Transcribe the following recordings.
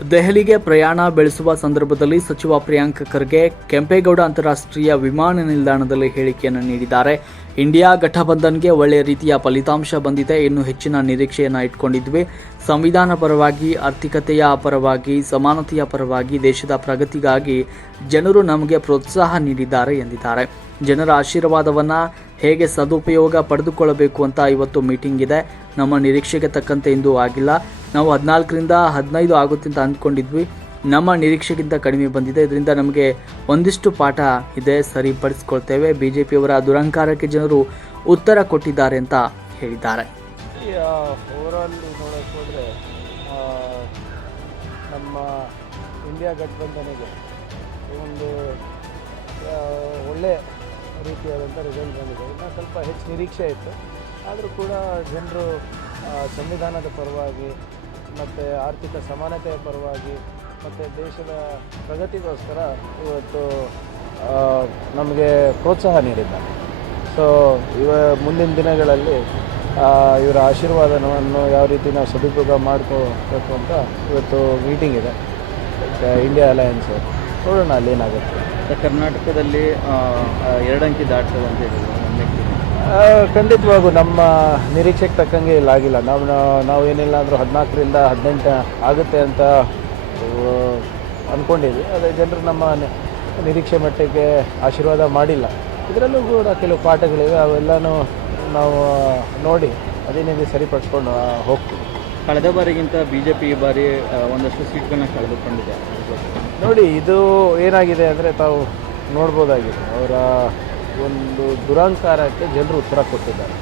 ದೆಹಲಿಗೆ ಪ್ರಯಾಣ ಬೆಳೆಸುವ ಸಂದರ್ಭದಲ್ಲಿ ಸಚಿವ ಪ್ರಿಯಾಂಕ್ ಖರ್ಗೆ ಕೆಂಪೇಗೌಡ ಅಂತಾರಾಷ್ಟ್ರೀಯ ವಿಮಾನ ನಿಲ್ದಾಣದಲ್ಲಿ ಹೇಳಿಕೆಯನ್ನು ನೀಡಿದ್ದಾರೆ. ಇಂಡಿಯಾ ಘಟಬಂಧನ್ಗೆ ಒಳ್ಳೆಯ ರೀತಿಯ ಫಲಿತಾಂಶ ಬಂದಿದೆ. ಇನ್ನು ಹೆಚ್ಚಿನ ನಿರೀಕ್ಷೆಯನ್ನು ಇಟ್ಕೊಂಡಿದ್ವಿ. ಸಂವಿಧಾನ ಪರವಾಗಿ, ಆರ್ಥಿಕತೆಯ ಪರವಾಗಿ, ಸಮಾನತೆಯ ಪರವಾಗಿ, ದೇಶದ ಪ್ರಗತಿಗಾಗಿ ಜನರು ನಮಗೆ ಪ್ರೋತ್ಸಾಹ ನೀಡಿದ್ದಾರೆ ಎಂದಿದ್ದಾರೆ. ಜನರ ಆಶೀರ್ವಾದವನ್ನು ಹೇಗೆ ಸದುಪಯೋಗ ಪಡೆದುಕೊಳ್ಳಬೇಕು ಅಂತ ಇವತ್ತು ಮೀಟಿಂಗ್ ಇದೆ. ನಮ್ಮ ನಿರೀಕ್ಷೆಗೆ ತಕ್ಕಂತೆ ಇಂದು ಆಗಿಲ್ಲ. ನಾವು ಹದಿನಾಲ್ಕರಿಂದ ಹದಿನೈದು ಆಗುತ್ತೆ ಅಂತ ಅಂದ್ಕೊಂಡಿದ್ವಿ. ನಮ್ಮ ನಿರೀಕ್ಷೆಗಿಂತ ಕಡಿಮೆ ಬಂದಿದೆ. ಇದರಿಂದ ನಮಗೆ ಒಂದಿಷ್ಟು ಪಾಠ ಇದೆ, ಸರಿಪಡಿಸ್ಕೊಳ್ತೇವೆ. ಪಿಯವರ ದುರಂಕಾರಕ್ಕೆ ಜನರು ಉತ್ತರ ಕೊಟ್ಟಿದ್ದಾರೆ ಅಂತ ಹೇಳಿದ್ದಾರೆ. ನಮ್ಮ ಇಂಡಿಯಾ ಗಠಬಂಧನಿಗೆ ಒಂದು ಒಳ್ಳೆ ರೀತಿಯಾದಂಥ ರಿಸಲ್ಟ್ ಬಂದಿದೆ. ಇನ್ನು ಸ್ವಲ್ಪ ಹೆಚ್ಚು ನಿರೀಕ್ಷೆ ಇತ್ತು. ಆದರೂ ಕೂಡ ಜನರು ಸಂವಿಧಾನದ ಪರವಾಗಿ ಮತ್ತು ಆರ್ಥಿಕ ಸಮಾನತೆಯ ಪರವಾಗಿ ಮತ್ತು ದೇಶದ ಪ್ರಗತಿಗೋಸ್ಕರ ಇವತ್ತು ನಮಗೆ ಪ್ರೋತ್ಸಾಹ ನೀಡಿದ್ದಾರೆ. ಸೊ ಇವ ಮುಂದಿನ ದಿನಗಳಲ್ಲಿ ಇವರ ಆಶೀರ್ವಾದವನ್ನು ಯಾವ ರೀತಿ ನಾವು ಸದುಪಯೋಗ ಮಾಡ್ಕೋಬೇಕು ಅಂತ ಇವತ್ತು ಮೀಟಿಂಗ್ ಇದೆ. ಇಂಡಿಯಾ ಅಲಯನ್ಸ್ ನೋಡೋಣ ಅಲ್ಲಿ ಏನಾಗುತ್ತೆ. ಕರ್ನಾಟಕದಲ್ಲಿ ಎರಡಂಕಿ ದಾಟ್ತದೆ ಅಂತ ಹೇಳಿದ್ರು ಖಂಡಿತವಾಗೂ ನಮ್ಮ ನಿರೀಕ್ಷೆಗೆ ತಕ್ಕಂಗೆ ಇಲ್ಲ ಆಗಿಲ್ಲ. ನಾವು ನಾವು- ಏನಿಲ್ಲ ಅಂದರೂ ಹದಿನಾಲ್ಕರಿಂದ ಹದಿನೆಂಟು ಆಗುತ್ತೆ ಅಂತ ಅಂದ್ಕೊಂಡಿದ್ವಿ ಅದೇ ಜನರು ನಮ್ಮ ನಿರೀಕ್ಷೆ ಮಟ್ಟಕ್ಕೆ ಆಶೀರ್ವಾದ ಮಾಡಿಲ್ಲ. ಇದರಲ್ಲೂ ಕೂಡ ಕೆಲವು ಪಾಠಗಳಿವೆ ಅವೆಲ್ಲನೂ ನಾವು ನೋಡಿ ಅದೇನಿದೆ ಸರಿಪಡಿಸ್ಕೊಂಡು ಹೋಗ್ತೀವಿ. ಕಳೆದ ಬಾರಿಗಿಂತ ಬಿ ಜೆ ಪಿ ಈ ಬಾರಿ ಒಂದಷ್ಟು ಸೀಟ್ಗಳನ್ನ ಕಳೆದುಕೊಂಡಿದೆ. ನೋಡಿ ಇದು ಏನಾಗಿದೆ ಅಂದರೆ ತಾವು ನೋಡ್ಬೋದಾಗಿದೆ. ಅವರ ಒಂದು ದುರಂಕಾರಕ್ಕೆ ಜನರು ಉತ್ತರ ಕೊಟ್ಟಿದ್ದಾರೆ.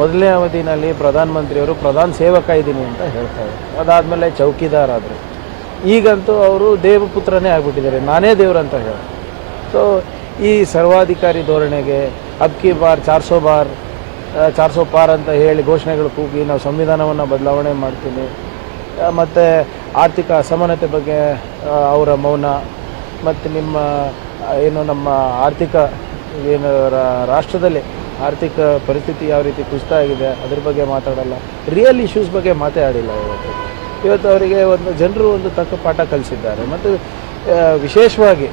ಮೊದಲನೇ ಅವಧಿನಲ್ಲಿ ಪ್ರಧಾನಮಂತ್ರಿಯವರು ಪ್ರಧಾನ ಸೇವಕ ಇದ್ದೀನಿ ಅಂತ ಹೇಳ್ತಾರೆ ಅದಾದಮೇಲೆ ಚೌಕಿದಾರಾದರು ಈಗಂತೂ ಅವರು ದೇವಪುತ್ರನೇ ಆಗಿಬಿಟ್ಟಿದ್ದಾರೆ. ನಾನೇ ದೇವ್ರಂತ ಹೇಳಿ ಸೊ ಈ ಸರ್ವಾಧಿಕಾರಿ ಧೋರಣೆಗೆ ಅಬ್ಕಿ ಬಾರ್ ಚಾರ್ ಸೋ ಬಾರ್ ಚಾರ್ ಸೋ ಪಾರ್ ಅಂತ ಹೇಳಿ ಘೋಷಣೆಗಳು ಕೂಗಿ ನಾವು ಸಂವಿಧಾನವನ್ನು ಬದಲಾವಣೆ ಮಾಡ್ತೀನಿ. ಮತ್ತು ಆರ್ಥಿಕ ಅಸಮಾನತೆ ಬಗ್ಗೆ ಅವರ ಮೌನ, ಮತ್ತು ನಿಮ್ಮ ಏನು ನಮ್ಮ ಆರ್ಥಿಕ ಏನು ರಾಷ್ಟ್ರದಲ್ಲಿ ಆರ್ಥಿಕ ಪರಿಸ್ಥಿತಿ ಯಾವ ರೀತಿ ಕುಸಿತ ಆಗಿದೆ, ಅದ್ರ ಬಗ್ಗೆ ಮಾತಾಡಲ್ಲ. ರಿಯಲ್ ಇಶ್ಯೂಸ್ ಬಗ್ಗೆ ಮಾತಾಡಿಲ್ಲ ಇವತ್ತು. ಇವತ್ತು ಅವರಿಗೆ ಒಂದು, ಜನರು ಒಂದು ತಕ್ಕ ಪಾಠ ಕಲಿಸಿದ್ದಾರೆ. ಮತ್ತು ವಿಶೇಷವಾಗಿ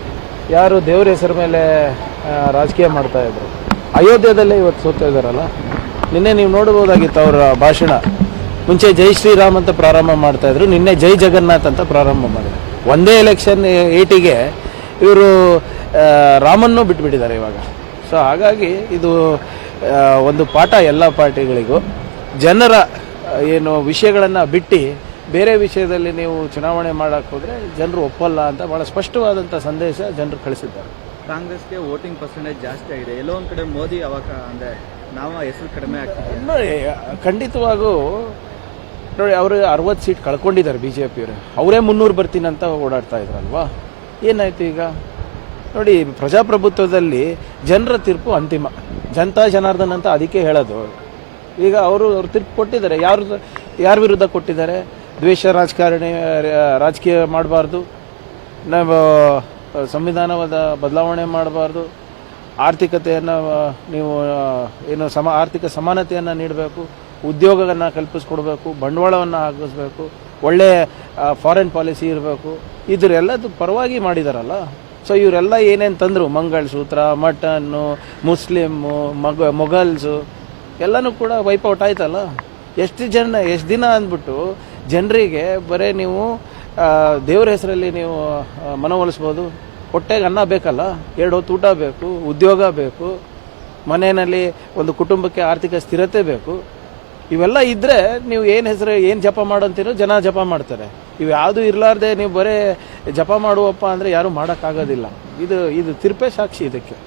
ಯಾರು ದೇವ್ರ ಹೆಸರ ಮೇಲೆ ರಾಜಕೀಯ ಮಾಡ್ತಾ ಇದ್ರು. ಅಯೋಧ್ಯದಲ್ಲೇ ಇವತ್ತು ಸೋತಾ ಇದ್ದಾರಲ್ಲ? ನಿನ್ನೆ ನೀವು ನೋಡ್ಬೋದಾಗಿತ್ತು ಅವರ ಭಾಷಣ. ಮುಂಚೆ ಜೈ ಶ್ರೀರಾಮ್ ಅಂತ ಪ್ರಾರಂಭ ಮಾಡ್ತಾ ಇದ್ರು, ನಿನ್ನೆ ಜೈ ಜಗನ್ನಾಥ್ ಅಂತ ಪ್ರಾರಂಭ ಮಾಡಿದ್ರು. ಒಂದೇ ಎಲೆಕ್ಷನ್ ಏಟಿಗೆ ಇವರು ರಾಮನ್ನು ಬಿಟ್ಬಿಟ್ಟಿದ್ದಾರೆ ಇವಾಗ. ಸೊ ಹಾಗಾಗಿ ಇದು ಒಂದು ಪಾಠ ಎಲ್ಲ ಪಾರ್ಟಿಗಳಿಗೂ ಜನರ ಏನು ವಿಷಯಗಳನ್ನು ಬಿಟ್ಟು ಬೇರೆ ವಿಷಯದಲ್ಲಿ ನೀವು ಚುನಾವಣೆ ಮಾಡೋಕ್ಕೆ ಹೋದರೆ ಜನರು ಒಪ್ಪಲ್ಲ ಅಂತ ಭಾಳ ಸ್ಪಷ್ಟವಾದಂಥ ಸಂದೇಶ ಜನರು ಕಳಿಸಿದ್ದಾರೆ. ಕಾಂಗ್ರೆಸ್ಗೆ ವೋಟಿಂಗ್ ಪರ್ಸೆಂಟೇಜ್ ಜಾಸ್ತಿ ಆಗಿದೆ. ಎಲ್ಲೋ ಒಂದು ಕಡೆ ಮೋದಿ ಅವಾಗ ಅಂದರೆ ನಾವು ಹೆಸರು ಕಡಿಮೆ ಆಗ್ತದೆ ನೋಡಿ ಖಂಡಿತವಾಗೂ ನೋಡಿ ಅವರು ಅರವತ್ತು ಸೀಟ್ ಕಳ್ಕೊಂಡಿದ್ದಾರೆ ಬಿ ಜೆ ಪಿಯವರು ಅವರೇ ಮುನ್ನೂರು ಬರ್ತೀನಿ ಅಂತ ಓಡಾಡ್ತಾ ಇದ್ರಲ್ವಾ? ಏನಾಯ್ತು ಈಗ? ನೋಡಿ, ಪ್ರಜಾಪ್ರಭುತ್ವದಲ್ಲಿ ಜನರ ತೀರ್ಪು ಅಂತಿಮ. ಜನತಾ ಜನಾರ್ದನ್ ಅಂತ ಅದಕ್ಕೆ ಹೇಳೋದು. ಈಗ ಅವರು, ಅವ್ರು ತೀರ್ಪು ಕೊಟ್ಟಿದ್ದಾರೆ. ಯಾರು, ಯಾರ ವಿರುದ್ಧ ಕೊಟ್ಟಿದ್ದಾರೆ? ದ್ವೇಷ ರಾಜಕಾರಣಿ, ರಾಜಕೀಯ ಮಾಡಬಾರ್ದು. ನಾವು, ಸಂವಿಧಾನವಾದ ಬದಲಾವಣೆ ಮಾಡಬಾರ್ದು. ಆರ್ಥಿಕತೆಯನ್ನು, ನೀವು, ಏನು ಸಮ, ಆರ್ಥಿಕ ಸಮಾನತೆಯನ್ನು ನೀಡಬೇಕು. ಉದ್ಯೋಗವನ್ನು ಕಲ್ಪಿಸ್ಕೊಡ್ಬೇಕು. ಬಂಡವಾಳವನ್ನು ಹಾಕಿಸ್ಬೇಕು. ಒಳ್ಳೆಯ ಫಾರಿನ್ ಪಾಲಿಸಿ ಇರಬೇಕು. ಇದರೆಲ್ಲದು ಪರವಾಗಿ ಮಾಡಿದಾರಲ್ಲ. ಸೊ ಇವರೆಲ್ಲ ಏನೇನು ತಂದರು? ಮಂಗಳಸೂತ್ರ, ಮಟನ್ನು ಮುಸ್ಲಿಮ್ಮು ಮಗ, ಮೊಘಲ್ಸು, ಎಲ್ಲನೂ ಕೂಡ ವೈಪೌಟ್ ಆಯ್ತಲ್ಲ? ಎಷ್ಟು ಜನ, ಎಷ್ಟು ದಿನ ಅಂದ್ಬಿಟ್ಟು ಜನರಿಗೆ ಬರೀ ನೀವು ದೇವ್ರ ಹೆಸರಲ್ಲಿ ನೀವು ಮನವೊಲಿಸ್ಬೋದು ಹೊಟ್ಟೆಗೆ ಅನ್ನ ಬೇಕಲ್ಲ? ಎರಡು ಹೊತ್ತು ಊಟ ಬೇಕು, ಉದ್ಯೋಗ ಬೇಕು, ಮನೆಯಲ್ಲಿ ಒಂದು ಕುಟುಂಬಕ್ಕೆ ಆರ್ಥಿಕ ಸ್ಥಿರತೆ ಬೇಕು. ಇವೆಲ್ಲ ಇದ್ದರೆ ನೀವು ಏನು ಹೆಸರು, ಏನು ಜಪ ಮಾಡಂತೀರೋ ಜನ ಜಪ ಮಾಡ್ತಾರೆ. ಇವು ಯಾವುದು ಇರಲಾರ್ದೆ ನೀವು ಬರೀ ಜಪ ಮಾಡುವಪ್ಪ ಅಂದರೆ ಯಾರೂ ಮಾಡೋಕ್ಕಾಗೋದಿಲ್ಲ. ಇದು ಇದು ತಿರುಪೆ ಸಾಕ್ಷಿ ಇದಕ್ಕೆ.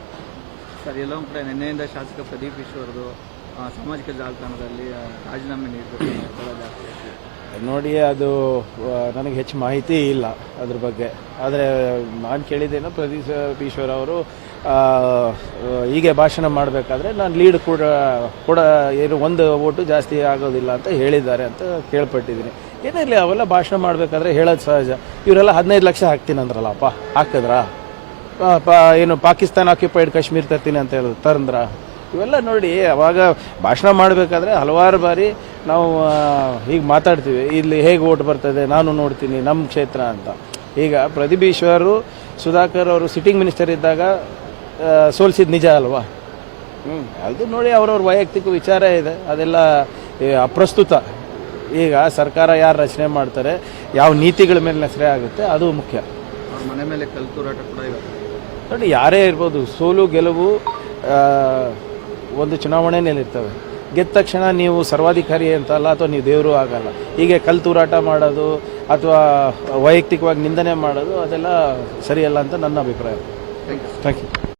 ಸರ್, ಎಲ್ಲೋ ಒಂದು ಕಡೆ ನಿನ್ನೆಯಿಂದ ಶಾಸಕ ಪ್ರದೀಪ್ ಈಶ್ವರ್ದು ಸಾಮಾಜಿಕ ಜಾಲತಾಣದಲ್ಲಿ ರಾಜೀನಾಮೆ ನೀಡಬೇಕು. ನೋಡಿ, ಅದು ನನಗೆ ಹೆಚ್ಚು ಮಾಹಿತಿ ಇಲ್ಲ ಅದ್ರ ಬಗ್ಗೆ. ಆದರೆ, ನಾನು ಕೇಳಿದ್ದೇನು ಪ್ರದೀಪ್ ಈಶ್ವರ್ ಅವರು ಹೀಗೆ ಭಾಷಣ ಮಾಡಬೇಕಾದ್ರೆ ನಾನು ಲೀಡ್ ಕೂಡ ಕೂಡ ಏನು ಒಂದು ಓಟು ಜಾಸ್ತಿ ಆಗೋದಿಲ್ಲ ಅಂತ ಹೇಳಿದ್ದಾರೆ ಅಂತ ಕೇಳ್ಪಟ್ಟಿದ್ದೀನಿ. ಏನಿರಲಿ ಅವೆಲ್ಲ ಭಾಷಣ ಮಾಡಬೇಕಾದ್ರೆ ಹೇಳೋದು ಸಹಜ. ಇವರೆಲ್ಲ ಹದಿನೈದು ಲಕ್ಷ ಹಾಕ್ತೀನಿ ಅಂದ್ರಲ್ಲಪ್ಪ ಹಾಕಿದ್ರಾ? ಪ ಏನು ಪಾಕಿಸ್ತಾನ ಆಕ್ಯುಪೈಡ್ ಕಾಶ್ಮೀರ್ ತರ್ತೀನಿ ಅಂತ ಹೇಳಿದ್ರು ತಂದ್ರ ಇವೆಲ್ಲ ನೋಡಿ ಅವಾಗ ಭಾಷಣ ಮಾಡಬೇಕಾದ್ರೆ ಹಲವಾರು ಬಾರಿ ನಾವು ಹೀಗೆ ಮಾತಾಡ್ತೀವಿ. ಇಲ್ಲಿ ಹೇಗೆ ಓಟ್ ಬರ್ತದೆ ನಾನು ನೋಡ್ತೀನಿ ನಮ್ಮ ಕ್ಷೇತ್ರ ಅಂತ. ಈಗ ಪ್ರದೀಪ್ ಈಶ್ವರು ಸುಧಾಕರ್ ಅವರು ಸಿಟ್ಟಿಂಗ್ ಮಿನಿಸ್ಟರ್ ಇದ್ದಾಗ ಸೋಲಿಸಿದ ನಿಜ ಅಲ್ವಾ? ಹ್ಞೂ ಅದು ನೋಡಿ ಅವ್ರವ್ರ ವೈಯಕ್ತಿಕ ವಿಚಾರ ಇದೆ. ಅದೆಲ್ಲ ಅಪ್ರಸ್ತುತ. ಈಗ ಸರ್ಕಾರ ಯಾರು ರಚನೆ ಮಾಡ್ತಾರೆ ಯಾವ ನೀತಿಗಳ ಮೇಲೆ ಹೆಸರೇ ಆಗುತ್ತೆ ಅದು ಮುಖ್ಯ. ಅವ್ರ ಮನೆ ಮೇಲೆ ಕಲ್ತು ಕೂಡ ನೋಡಿ ಯಾರೇ ಇರ್ಬೋದು ಸೋಲು ಗೆಲುವು ಒಂದು ಚುನಾವಣೆಯಲ್ಲಿರ್ತವೆ ಗೆದ್ದ ತಕ್ಷಣ ನೀವು ಸರ್ವಾಧಿಕಾರಿ ಅಂತಲ್ಲ ಅಥವಾ ನೀವು ದೇವರು ಆಗಲ್ಲ. ಹೀಗೆ ಕಲ್ ತೂರಾಟ ಮಾಡೋದು, ಅಥವಾ ವೈಯಕ್ತಿಕವಾಗಿ ನಿಂದನೆ ಮಾಡೋದು, ಅದೆಲ್ಲ ಸರಿಯಲ್ಲ ಅಂತ ನನ್ನ ಅಭಿಪ್ರಾಯ. Thank you thank you